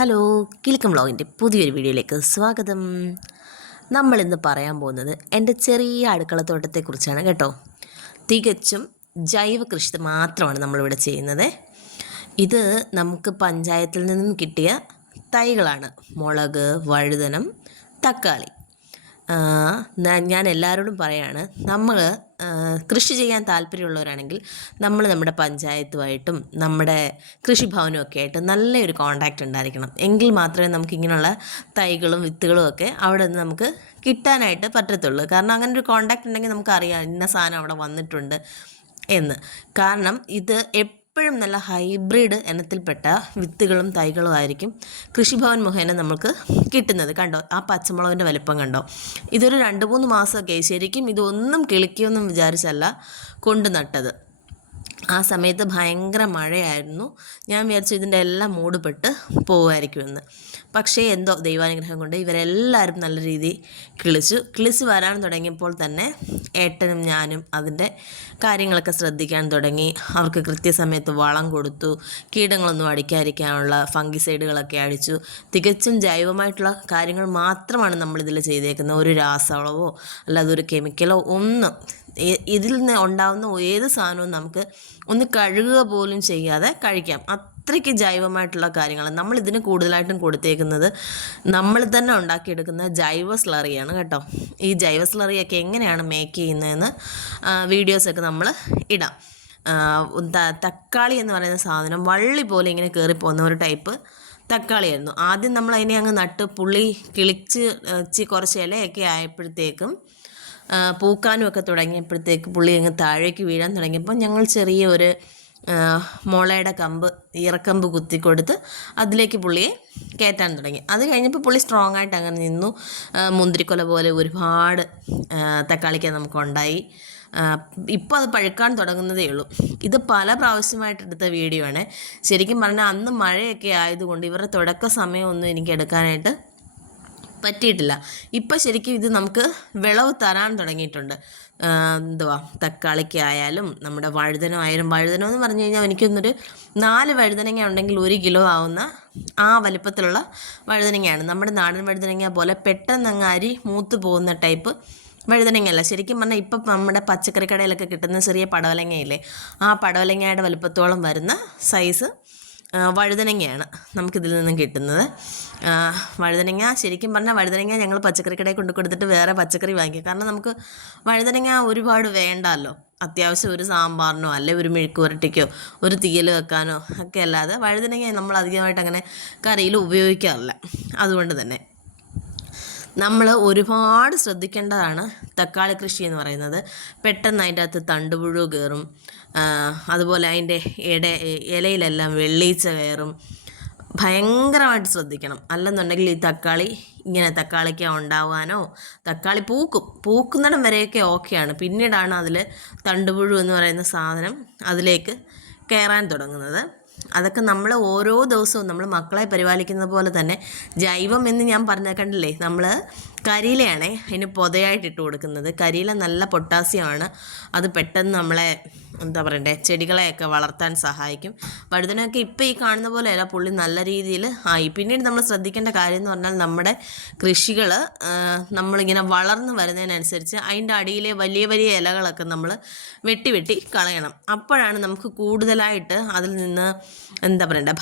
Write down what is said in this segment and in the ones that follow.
Hello, Kilukkam വ്ളോഗിൻ്റെ പുതിയൊരു വീഡിയോയിലേക്ക് സ്വാഗതം. നമ്മളിന്ന് പറയാൻ പോകുന്നത് എൻ്റെ ചെറിയ അടുക്കളത്തോട്ടത്തെക്കുറിച്ചാണ് കേട്ടോ. തികച്ചും ജൈവ കൃഷി മാത്രമാണ് നമ്മളിവിടെ ചെയ്യുന്നത്. ഇത് നമുക്ക് പഞ്ചായത്തിൽ നിന്നും കിട്ടിയ തൈകളാണ്. മുളക്, വഴുതനം, തക്കാളി. ഞാൻ എല്ലാവരോടും പറയാണ്, നമ്മൾ കൃഷി ചെയ്യാൻ താല്പര്യമുള്ളവരാണെങ്കിൽ നമ്മുടെ പഞ്ചായത്തുമായിട്ടും നമ്മുടെ കൃഷിഭവനും ഒക്കെ ആയിട്ട് നല്ലൊരു കോൺടാക്റ്റ് ഉണ്ടായിരിക്കണം. എങ്കിൽ മാത്രമേ നമുക്ക് ഇങ്ങനെയുള്ള തൈകളും വിത്തുകളും ഒക്കെ അവിടെ നിന്ന് നമുക്ക് കിട്ടാനായിട്ട് പറ്റത്തുള്ളൂ. കാരണം അങ്ങനെ ഒരു കോൺടാക്റ്റ് ഉണ്ടെങ്കിൽ നമുക്കറിയാം ഇന്ന സാധനം അവിടെ വന്നിട്ടുണ്ട് എന്ന്. കാരണം ഇത് എപ്പോഴും നല്ല ഹൈബ്രിഡ് ഇനത്തിൽപ്പെട്ട വിത്തുകളും തൈകളും ആയിരിക്കും കൃഷിഭവൻ മുഖേന നമുക്ക് കിട്ടുന്നത്. കണ്ടോ, ആ പച്ചമുളകിൻ്റെ വലിപ്പം കണ്ടോ? ഇതൊരു 2-3 മാസമൊക്കെ ശരിക്കും ഇതൊന്നും കിളിക്കുമെന്നും വിചാരിച്ചല്ല കൊണ്ട് നട്ടത്. ആ സമയത്ത് ഭയങ്കര മഴയായിരുന്നു. ഞാൻ വിചാരിച്ചു ഇതിൻ്റെ എല്ലാം മൂടുപെട്ട് പോകുമായിരിക്കുമെന്ന്. പക്ഷേ എന്തോ ദൈവാനുഗ്രഹം കൊണ്ട് ഇവരെല്ലാവരും നല്ല രീതിയിൽ കിളിച്ച് വരാൻ തുടങ്ങിയപ്പോൾ തന്നെ ഏട്ടനും ഞാനും അതിൻ്റെ കാര്യങ്ങളൊക്കെ ശ്രദ്ധിക്കാൻ തുടങ്ങി. അവർക്ക് കൃത്യസമയത്ത് വളം കൊടുത്തു. കീടങ്ങളൊന്നും അടിക്കാതിരിക്കാനുള്ള ഫംഗിസൈഡുകളൊക്കെ അടിച്ചു. തികച്ചും ജൈവമായിട്ടുള്ള കാര്യങ്ങൾ മാത്രമാണ് നമ്മളിതിൽ ചെയ്തേക്കുന്നത്. ഒരു രാസവളവോ അല്ലാതെ ഒരു കെമിക്കലോ ഒന്നും. ഇതിൽ നിന്ന് ഉണ്ടാകുന്ന ഏത് സാധനവും നമുക്ക് ഒന്ന് കഴുകുക പോലും ചെയ്യാതെ കഴിക്കാം. അത്രയ്ക്ക് ജൈവമായിട്ടുള്ള കാര്യങ്ങളാണ് നമ്മളിതിന് കൂടുതലായിട്ടും കൊടുത്തേക്കുന്നത്. നമ്മൾ തന്നെ ഉണ്ടാക്കിയെടുക്കുന്ന ജൈവ സ്ലറിയാണ് കേട്ടോ. ഈ ജൈവ സ്ലറിയൊക്കെ എങ്ങനെയാണ് മേക്ക് ചെയ്യുന്നതെന്ന് വീഡിയോസൊക്കെ നമ്മൾ ഇടാം. തക്കാളി എന്ന് പറയുന്ന സാധനം വള്ളി പോലെ ഇങ്ങനെ കയറിപ്പോകുന്ന ഒരു ടൈപ്പ് തക്കാളിയായിരുന്നു. ആദ്യം നമ്മൾ അതിനെ അങ്ങ് നട്ട് പുള്ളി കിളിച്ച് കുറച്ച് ഇലയൊക്കെ ആയപ്പോഴത്തേക്കും പൂക്കാനും ഒക്കെ തുടങ്ങിയപ്പോഴത്തേക്ക് പുള്ളി അങ്ങ് താഴേക്ക് വീഴാൻ തുടങ്ങിയപ്പോൾ ഞങ്ങൾ ചെറിയ ഒരു മുളയുടെ ഇറക്കമ്പ് കുത്തി കൊടുത്ത് അതിലേക്ക് പുള്ളിയെ കയറ്റാൻ തുടങ്ങി. അത് കഴിഞ്ഞപ്പോൾ പുള്ളി സ്ട്രോങ് ആയിട്ട് അങ്ങനെ നിന്നു. മുന്തിരിക്കൊല പോലെ ഒരുപാട് തക്കാളിക്ക നമുക്കുണ്ടായി. ഇപ്പോൾ അത് പഴുക്കാൻ തുടങ്ങുന്നതേ ഉള്ളൂ. ഇത് പല പ്രാവശ്യമായിട്ട് എടുത്ത വീഡിയോ ആണ്. ശരിക്കും പറഞ്ഞാൽ അന്ന് മഴയൊക്കെ ആയതുകൊണ്ട് ഇവരുടെ തുടക്ക സമയമൊന്നും എനിക്ക് എടുക്കാനായിട്ട് പറ്റിയിട്ടില്ല. ഇപ്പം ശരിക്കും ഇത് നമുക്ക് വിളവ് തരാൻ തുടങ്ങിയിട്ടുണ്ട്. തക്കാളിക്കായാലും നമ്മുടെ വഴുതനമായാലും. വഴുതനം എന്ന് പറഞ്ഞു കഴിഞ്ഞാൽ എനിക്കൊന്നൊരു 4 വഴുതനങ്ങ ഉണ്ടെങ്കിൽ 1 കിലോ ആവുന്ന ആ വലിപ്പത്തിലുള്ള വഴുതനങ്ങയാണ്. നമ്മുടെ നാടൻ വഴുതനങ്ങ പോലെ പെട്ടെന്ന് അങ്ങ് അരി മൂത്ത് പോകുന്ന ടൈപ്പ് വഴുതനങ്ങയല്ല. ശരിക്കും പറഞ്ഞാൽ ഇപ്പം നമ്മുടെ പച്ചക്കറി കടയിലൊക്കെ കിട്ടുന്ന ചെറിയ പടവലങ്ങയില്ലേ, ആ പടവലങ്ങയുടെ വലിപ്പത്തോളം വരുന്ന സൈസ് വഴുതനങ്ങയാണ് നമുക്കിതിൽ നിന്നും കിട്ടുന്നത്. വഴുതനങ്ങ ശരിക്കും പറഞ്ഞാൽ വഴുതനങ്ങ ഞങ്ങൾ പച്ചക്കറി കടയിൽ കൊണ്ട് കൊടുത്തിട്ട് വേറെ പച്ചക്കറി വാങ്ങിക്കും. കാരണം നമുക്ക് വഴുതനങ്ങ ഒരുപാട് വേണ്ടല്ലോ. അത്യാവശ്യം ഒരു സാമ്പാറിനോ അല്ലെ ഒരു മെഴുക്ക് പുരട്ടിക്കോ ഒരു തീയൽ വെക്കാനോ ഒക്കെ അല്ലാതെ വഴുതനങ്ങ നമ്മൾ അധികമായിട്ട് അങ്ങനെ കറിയിൽ ഉപയോഗിക്കാറില്ല. അതുകൊണ്ട് തന്നെ നമ്മൾ ഒരുപാട് ശ്രദ്ധിക്കേണ്ടതാണ് തക്കാളി കൃഷി എന്ന് പറയുന്നത്. പെട്ടെന്ന് അതിൻ്റെ അകത്ത് തണ്ടുപുഴു കയറും. അതുപോലെ അതിൻ്റെ ഇലയിലെല്ലാം വെള്ളീച്ച കയറും. ഭയങ്കരമായിട്ട് ശ്രദ്ധിക്കണം. അല്ലെന്നുണ്ടെങ്കിൽ ഈ തക്കാളിക്ക ഉണ്ടാവാനോ തക്കാളി പൂക്കുന്നിടം വരെയൊക്കെ ഓക്കെയാണ്. പിന്നീടാണ് അതിൽ തണ്ടുപുഴു എന്ന് പറയുന്ന സാധനം അതിലേക്ക് കയറാൻ തുടങ്ങുന്നത്. അതൊക്കെ നമ്മൾ ഓരോ ദിവസവും നമ്മൾ മക്കളെ പരിപാലിക്കുന്നത് പോലെ തന്നെ ജൈവം എന്ന് ഞാൻ കണ്ടില്ലേ, നമ്മൾ കരിയിലയാണേ അതിന് പൊതയായിട്ട് ഇട്ട് കൊടുക്കുന്നത്. കരിയില നല്ല പൊട്ടാസ്യമാണ്. അത് പെട്ടെന്ന് നമ്മളെ ചെടികളെയൊക്കെ വളർത്താൻ സഹായിക്കും. വഴുതനൊക്കെ ഇപ്പോൾ ഈ കാണുന്ന പോലെയല്ല, പുള്ളി നല്ല രീതിയിൽ ആയി. പിന്നീട് നമ്മൾ ശ്രദ്ധിക്കേണ്ട കാര്യം എന്ന് പറഞ്ഞാൽ നമ്മുടെ കൃഷികൾ നമ്മളിങ്ങനെ വളർന്നു വരുന്നതിനനുസരിച്ച് അതിൻ്റെ അടിയിലെ വലിയ വലിയ ഇലകളൊക്കെ നമ്മൾ വെട്ടി കളയണം. അപ്പോഴാണ് നമുക്ക് കൂടുതലായിട്ട് അതിൽ നിന്ന്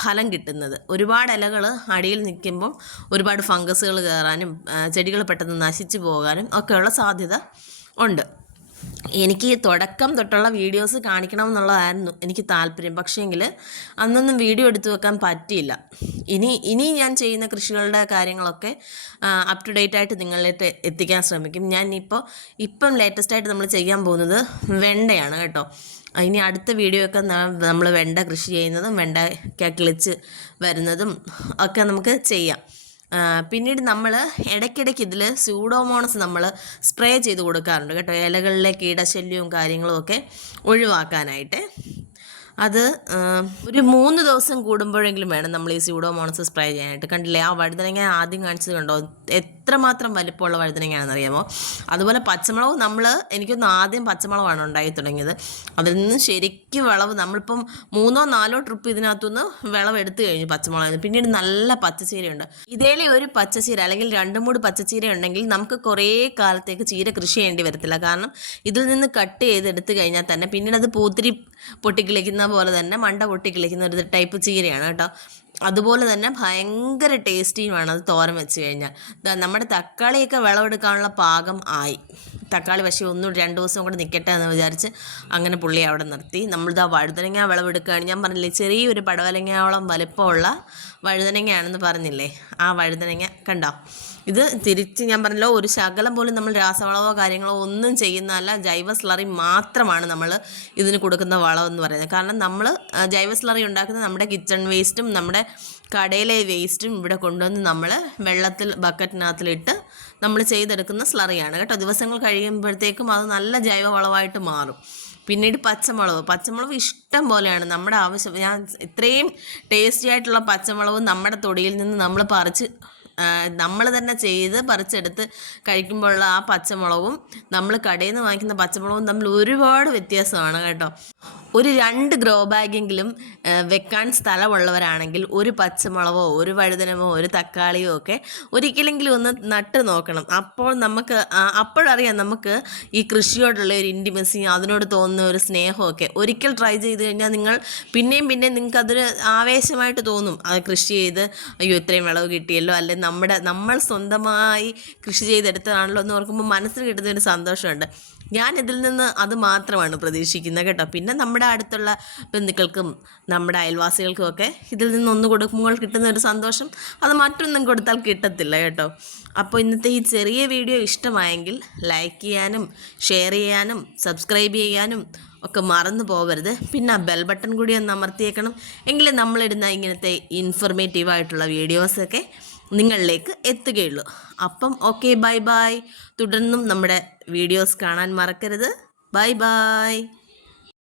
ഫലം കിട്ടുന്നത്. ഒരുപാട് ഇലകൾ അടിയിൽ നിൽക്കുമ്പോൾ ഒരുപാട് ഫംഗസുകൾ കയറാനും ചെടികൾ പെട്ടെന്ന് നശിച്ചു പോകാനും ഒക്കെയുള്ള സാധ്യത ഉണ്ട്. എനിക്ക് തുടക്കം തൊട്ടുള്ള വീഡിയോസ് കാണിക്കണമെന്നുള്ളതായിരുന്നു എനിക്ക് താല്പര്യം. പക്ഷേങ്കിൽ അന്നൊന്നും വീഡിയോ എടുത്തു വെക്കാൻ പറ്റിയില്ല. ഇനി ഞാൻ ചെയ്യുന്ന കൃഷികളുടെ കാര്യങ്ങളൊക്കെ അപ് ടു ഡേറ്റ് ആയിട്ട് നിങ്ങളിലേക്ക് എത്തിക്കാൻ ശ്രമിക്കും. ഇപ്പം ലേറ്റസ്റ്റായിട്ട് നമ്മൾ ചെയ്യാൻ പോകുന്നത് വെണ്ടയാണ് കേട്ടോ. ഇനി അടുത്ത വീഡിയോ ഒക്കെ നമ്മൾ വെണ്ട കൃഷി ചെയ്യുന്നതും വെണ്ടയ്ക്ക കിളിച്ച് വരുന്നതും ഒക്കെ നമുക്ക് ചെയ്യാം. പിന്നീട് നമ്മൾ ഇടയ്ക്കിടയ്ക്ക് ഇതിൽ സ്യൂഡോമോണസ് നമ്മൾ സ്പ്രേ ചെയ്ത് കൊടുക്കാറുണ്ട് കേട്ടോ. ഇലകളിലെ കീടശല്യവും കാര്യങ്ങളും ഒക്കെ ഒഴിവാക്കാനായിട്ട്. അത് ഒരു 3 ദിവസം കൂടുമ്പോഴെങ്കിലും വേണം നമ്മൾ ഈ സ്യൂഡോമോണസ് സ്പ്രേ ചെയ്യാനായിട്ട്. കണ്ടില്ലേ, ആ വഴുതനങ്ങ ആദ്യം കാണിച്ചത് കണ്ടോ, എത്രമാത്രം വലിപ്പമുള്ള വഴുതനങ്ങയാണെന്ന് അറിയാമോ? അതുപോലെ പച്ചമുളക് എനിക്കൊന്ന് ആദ്യം പച്ചമുളകാണ് ഉണ്ടായി തുടങ്ങിയത്. അതിൽ നിന്ന് ശരിക്കും വിളവ് നമ്മളിപ്പം 3-4 ട്രിപ്പ് ഇതിനകത്തുനിന്ന് വിളവ് എടുത്തു കഴിഞ്ഞു പച്ചമുളക്. പിന്നീട് നല്ല പച്ചച്ചീരയുണ്ട്. ഇതേലെ ഒരു പച്ചച്ചീര അല്ലെങ്കിൽ 2-3 പച്ചച്ചീര ഉണ്ടെങ്കിൽ നമുക്ക് കുറേ കാലത്തേക്ക് ചീര കൃഷി ചെയ്യേണ്ടി വരത്തില്ല. കാരണം ഇതിൽ നിന്ന് കട്ട് ചെയ്തെടുത്ത് കഴിഞ്ഞാൽ തന്നെ പിന്നീട് അത് പൂത്തിരി പൊട്ടിക്കിളിക്കുന്ന പോലെ തന്നെ മണ്ട പൊട്ടിക്കിളിക്കുന്ന ഒരു ടൈപ്പ് ചീരയാണ് കേട്ടോ. അതുപോലെ തന്നെ ഭയങ്കര ടേസ്റ്റിയുമാണ് അത് തോരൻ വെച്ച് കഴിഞ്ഞാൽ. നമ്മുടെ തക്കാളിയൊക്കെ വിളവെടുക്കാനുള്ള പാകം ആയി. തക്കാളി പക്ഷേ 2 ദിവസം കൂടെ നിൽക്കട്ടെ എന്ന് വിചാരിച്ച് അങ്ങനെ പുള്ളി അവിടെ നിർത്തി. നമ്മളിതാ വഴുതനങ്ങ വിളവെടുക്കുകയാണ്. ഞാൻ പറഞ്ഞില്ലേ ചെറിയൊരു പടവലങ്ങയോളം വലിപ്പമുള്ള വഴുതനങ്ങയാണെന്ന് പറഞ്ഞില്ലേ, ആ വഴുതനങ്ങ കണ്ടോ. ഇത് തിരിച്ച് ഞാൻ പറഞ്ഞല്ലോ, ഒരു ശകലം പോലും നമ്മൾ രാസവളമോ കാര്യങ്ങളോ ഒന്നും ചെയ്യുന്നതല്ല. ജൈവ സ്ലറി മാത്രമാണ് നമ്മൾ ഇതിന് കൊടുക്കുന്ന വളം എന്ന് പറയുന്നത്. കാരണം നമ്മൾ ജൈവ സ്ലറി ഉണ്ടാക്കുന്നത് നമ്മുടെ കിച്ചൺ വേസ്റ്റും നമ്മുടെ കടയിലെ വേസ്റ്റും ഇവിടെ കൊണ്ടുവന്ന് നമ്മൾ വെള്ളത്തിൽ ബക്കറ്റിനകത്തിലിട്ട് നമ്മൾ ചെയ്തെടുക്കുന്ന സ്ലറിയാണ് കേട്ടോ. ദിവസങ്ങൾ കഴിയുമ്പോഴത്തേക്കും അത് നല്ല ജൈവവളമായിട്ട് മാറും. പിന്നീട് പച്ചമുളക് ഇഷ്ടം പോലെയാണ് നമ്മുടെ ആവശ്യം. ഞാൻ ഇത്രയും ടേസ്റ്റി ആയിട്ടുള്ള പച്ചമുളക് നമ്മുടെ തൊടിയിൽ നിന്ന് നമ്മൾ തന്നെ ചെയ്ത് പറിച്ചെടുത്ത് കഴിക്കുമ്പോഴുള്ള ആ പച്ചമുളകും നമ്മൾ കടയിൽ നിന്ന് വാങ്ങിക്കുന്ന പച്ചമുളകും തമ്മിൽ ഒരുപാട് വ്യത്യാസമാണ് കേട്ടോ. ഒരു 2 ഗ്രോ ബാഗെങ്കിലും വെക്കാൻ സ്ഥലമുള്ളവരാണെങ്കിൽ ഒരു പച്ചമുളകോ ഒരു വഴുതനമോ ഒരു തക്കാളിയോ ഒക്കെ ഒരിക്കലെങ്കിലും ഒന്ന് നട്ട് നോക്കണം. അപ്പോൾ അപ്പോഴറിയാം നമുക്ക് ഈ കൃഷിയോടുള്ള ഒരു ഇൻറ്റിമസി, അതിനോട് തോന്നുന്ന ഒരു സ്നേഹമൊക്കെ. ഒരിക്കൽ ട്രൈ ചെയ്ത് കഴിഞ്ഞാൽ പിന്നെയും നിങ്ങൾക്ക് അതൊരു ആവേശമായിട്ട് തോന്നും. അത് കൃഷി ചെയ്ത് അയ്യോ ഇത്രയും വിളവ് കിട്ടിയല്ലോ, അല്ലെങ്കിൽ നമ്മൾ സ്വന്തമായി കൃഷി ചെയ്തെടുത്തതാണല്ലോ എന്ന് ഓർക്കുമ്പോൾ മനസ്സിന് കിട്ടുന്നൊരു സന്തോഷമുണ്ട്. ഞാൻ ഇതിൽ നിന്ന് അത് മാത്രമാണ് പ്രതീക്ഷിക്കുന്നത് കേട്ടോ. പിന്നെ നമ്മുടെ അടുത്തുള്ള ബന്ധുക്കൾക്കും നമ്മുടെ അയൽവാസികൾക്കും ഒക്കെ ഇതിൽ നിന്ന് ഒന്ന് കൊടുക്കുമ്പോൾ കിട്ടുന്ന ഒരു സന്തോഷം അത് മറ്റൊന്നും കൊടുത്താൽ കിട്ടത്തില്ല കേട്ടോ. അപ്പോൾ ഇന്നത്തെ ഈ ചെറിയ വീഡിയോ ഇഷ്ടമായെങ്കിൽ ലൈക്ക് ചെയ്യാനും ഷെയർ ചെയ്യാനും സബ്സ്ക്രൈബ് ചെയ്യാനും ഒക്കെ മറന്നു പോകരുത്. പിന്നെ ആ ബെൽ ബട്ടൺ കൂടി ഒന്ന് അമർത്തിയേക്കണം. എങ്കിലേ നമ്മളിടുന്ന ഇങ്ങനത്തെ ഇൻഫർമേറ്റീവായിട്ടുള്ള വീഡിയോസൊക്കെ നിങ്ങളിലേക്ക് എത്തുകയുള്ളൂ. അപ്പം ഓക്കെ, ബൈ. തുടർന്നും നമ്മുടെ വീഡിയോസ് കാണാൻ മറക്കരുത്. ബൈ.